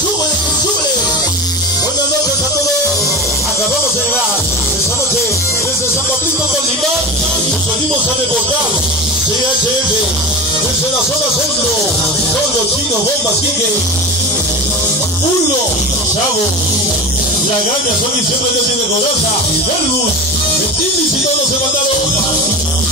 súbele, súbele. Buenas noches a todos. Acabamos de llegar esta noche desde San Pablito con Limón. Nos venimos a reportar CHF desde la zona centro. Con los chinos bombas, Quique. Uno, Chavo. La gaña son y siempre de tiene coraza. Fergus. El Tindi si no se mandaron.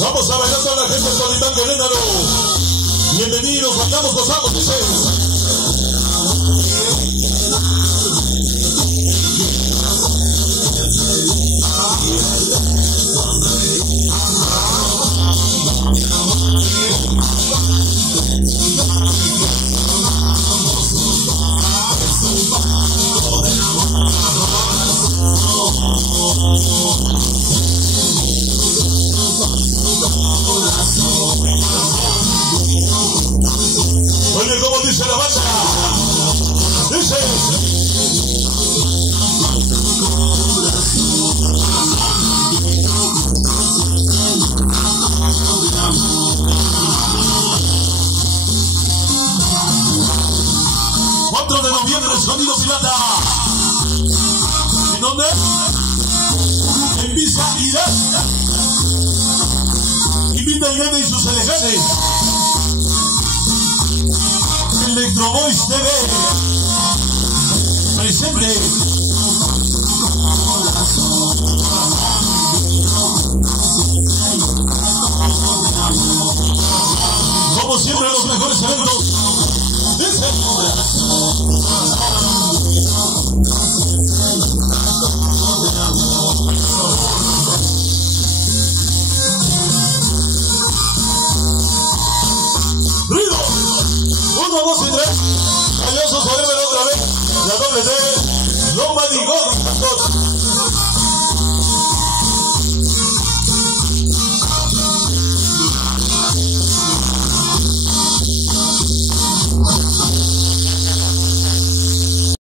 Vamos a bailar a la gente de Solitán con Énaro. Bienvenidos, bailamos, gozamos, dice. Oye, ¿cómo dice la banda? Dice. ...4 de noviembre, Sonido Pirata. ¿En dónde? En Visa Irak. Invita a Irene y sus elegantes. Electro Boys TV presente